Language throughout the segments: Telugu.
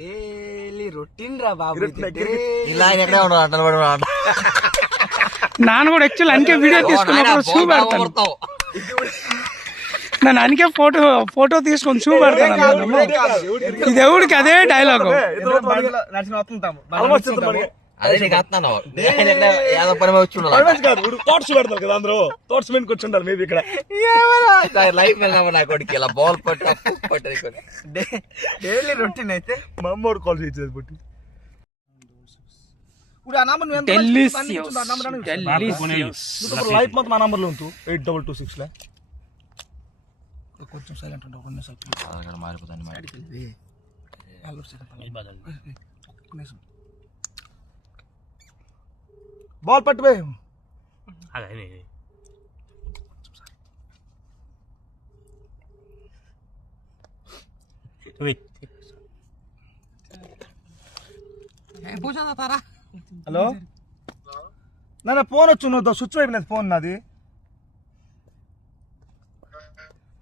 డైలీ రొటీన్ రా బాబు. ఇలా ఆయన ఎక్కడే ఉన్నాడు నాన్న కూడా యాక్చువల్ అనికే వీడియో తీసుకున్నప్పుడు షూ పెడతాను. నేను అనికే ఫోటో తీసుకొని షూ పెడతాను. ఇది ఎవడికి అదే డైలాగ్. అదే నీకు వస్తున్నాను ఏదో పని వచ్చి తోటస్ పెడతారు కదా అందరూ తోటస్ మీద కూర్చుంటారు మేబీ ఇక్కడ లైఫ్ వెళ్ళినప్పుడు నా కొడుకు ఇలా బాల్ పట్టు డైలీ రొటీన్ అయితే మా అమ్మ కాల్ చేసేది బట్టి లైఫ్ మొత్తం నా నంబర్లో ఉంటూ 8226 లా కొంచెం సైలెంట్ ఉంటావు కొన్ని నిమిషాలు మారిపోతాను బాల్ పట్టువే హలో నా ఫోన్ వచ్చి నువ్వు స్విచ్ అయిపోయినది ఫోన్ నాది.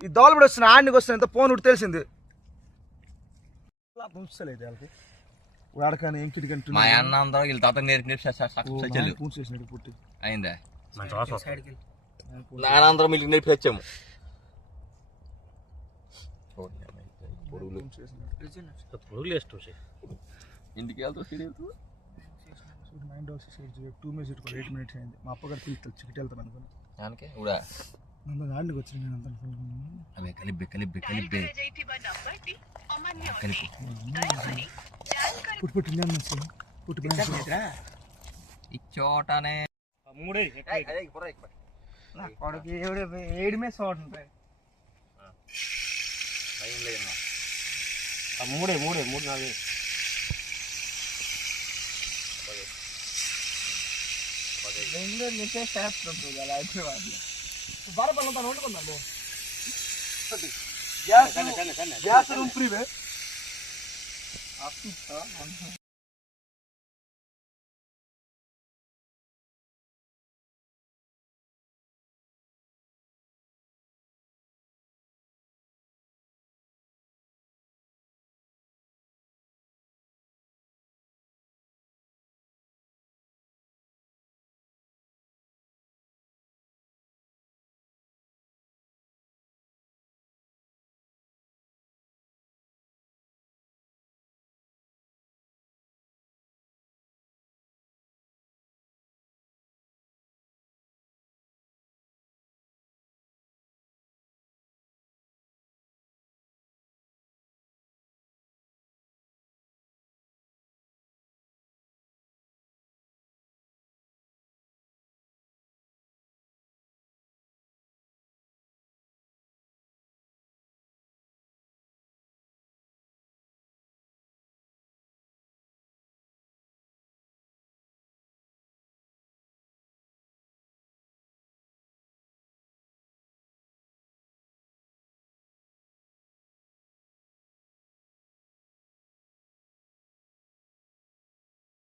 ఈ దోలబడి వస్తున్నా ఆడికి వస్తున్నా ఎంత ఫోన్ ఉడి తెలిసింది ఉంచలేదు వాళ్ళకి వాడకాని ఇంకిటికంటే మా అన్న అందరూ వీళ్ళ తాత పుట్టి అయిందా నానందరం మీకు నేర్పించాము ఇంటికి వెళ్తావు 2 minutes 8 minutes అయింది. మా అప్పగారు పిలుస్తారు చికెట్ వెళ్తాను అనుకుని ఆడికి వచ్చిన అవి కలిపి పుట్టి ఇచ్చోటనే ఏడుమే చోట ఉంటాయి. మూడు నాలుగు బెంగళూరు నుంచే చేస్తుంటుంది కదా హైదరాబాద్ బారపల్లంతా వండుకుందాము. గ్యాస్ రూమ్ ఫ్రీవే.